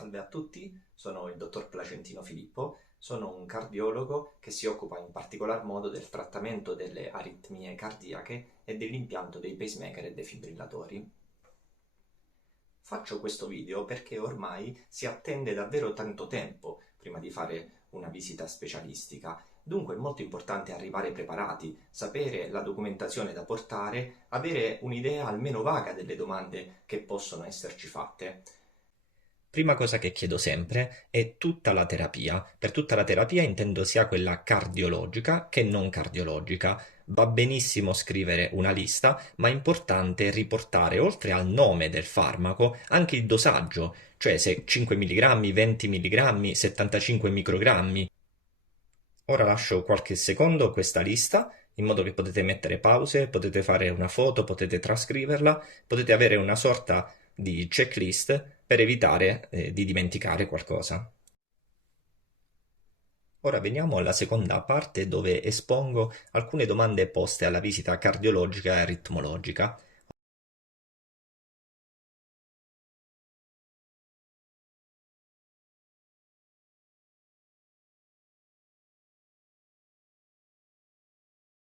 Salve a tutti, sono il dottor Placentino Filippo, sono un cardiologo che si occupa in particolar modo del trattamento delle aritmie cardiache e dell'impianto dei pacemaker e defibrillatori. Faccio questo video perché ormai si attende davvero tanto tempo prima di fare una visita specialistica, dunque è molto importante arrivare preparati, sapere la documentazione da portare, avere un'idea almeno vaga delle domande che possono esserci fatte. Prima cosa che chiedo sempre è tutta la terapia. Per tutta la terapia intendo sia quella cardiologica che non cardiologica. Va benissimo scrivere una lista, ma è importante riportare, oltre al nome del farmaco, anche il dosaggio, cioè se 5 mg, 20 mg, 75 microgrammi. Ora lascio qualche secondo questa lista, in modo che potete mettere pause, potete fare una foto, potete trascriverla, potete avere una sorta di checklist per evitare di dimenticare qualcosa. Ora veniamo alla seconda parte dove espongo alcune domande poste alla visita cardiologica e aritmologica.